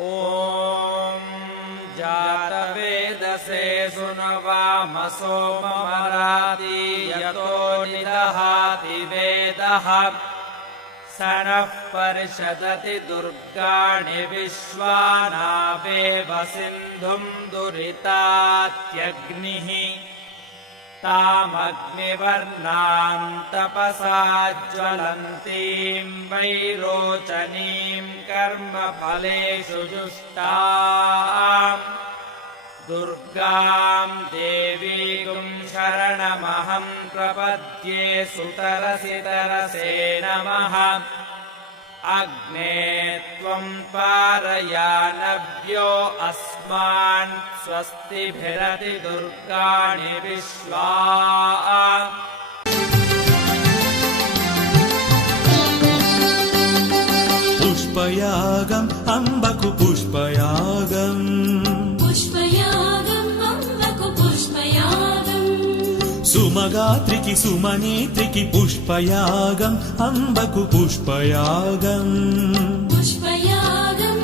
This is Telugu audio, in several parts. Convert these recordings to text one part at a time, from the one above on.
ॐ जातवेदसे सुनवामसो ममराति यतो निदहाति वेदः। स नः परिषदति दुर्गाणि विश्वानावेव सिन्धुम् दुरितात्यग्निः तामग्निवर्णाम् तपसा ज्वलन्तीम् वैरोचनीम् कर्मफलेषु जुष्टाम्। दुर्गाम् देवीगुम् शरणमहम् प्रपद्ये सुतरसि तरसे नमः अग्ने त्वम् पारयानव्यस्मान् स्वस्तिभिरति दुर्गाणि विश्वा पुष्पयागम् अम्बकु पुष्पयागम् సుమగాత్రికి సుమనేత్రికి పుష్పయాగం అంబకు పుష్పయాగం. పుష్పయాగం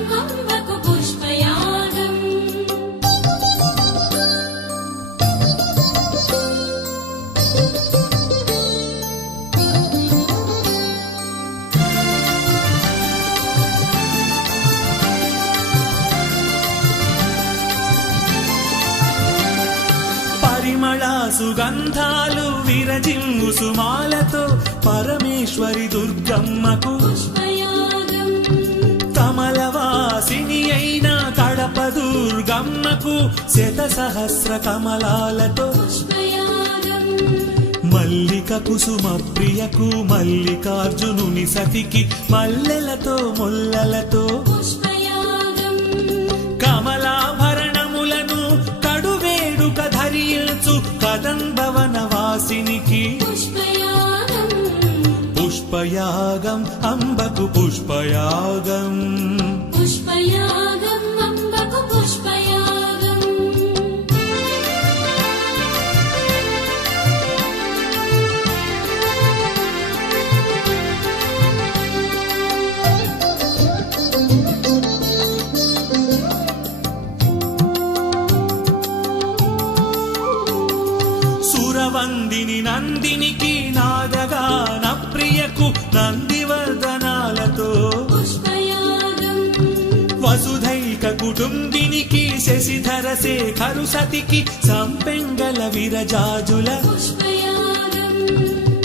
సుగంధాలు విరజిమ్ము సుమాలతో పరమేశ్వరి దుర్గమ్మకు. కమలవాసిని అయిన కడప దుర్గమ్మకు శత సహస్ర కమలాలతో. మల్లిక కుసుమ ప్రియకు మల్లికార్జునుని సతికి మల్లెలతో ముల్లలతో. పుష్పయాగం పుష్పయాగం అంబకు పుష్పయాగం. పుష్పయాగం. నందినికి నాదగాన ప్రియకు నందివర్ధనాలతో. వసుధైక కుటుంబినికి శశిధర శేఖరు సతికి సంపెంగల విరజాజుల.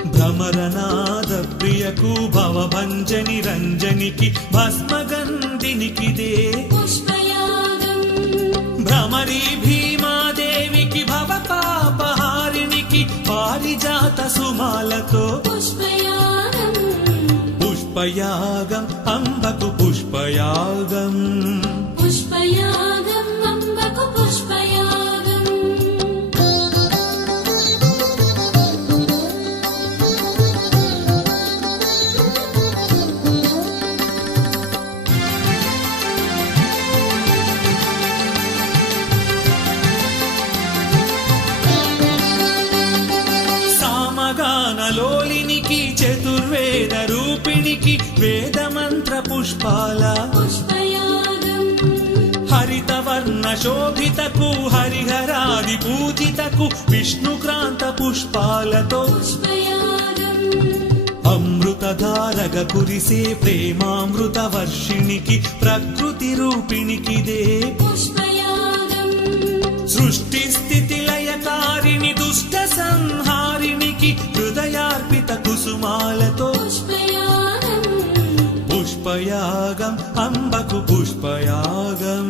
భ్రమరనాద ప్రియకు భవభంజని రంజనికి భస్మగంధినికిదే. పుష్పయాగం. పారిజాత సుమాలతో పుష్పయాగం అంబకు పుష్పయాగం. సామగానలోలినికి చతుర్వేద రూపిణికి వేదమంత్ర పుష్పాల పుష్పయాగం. హరితవర్ణ శోభితకు హరిహరాది పూజితకు విష్ణుక్రాంత పుష్పాలతో అమృతధారగ కురిసే ప్రేమామృత వర్షిణికి ప్రకృతి రూపిణికిదే. సృష్టి స్థితి పుష్పయాగం పుష్పయాగం అంబకు పుష్పయాగం.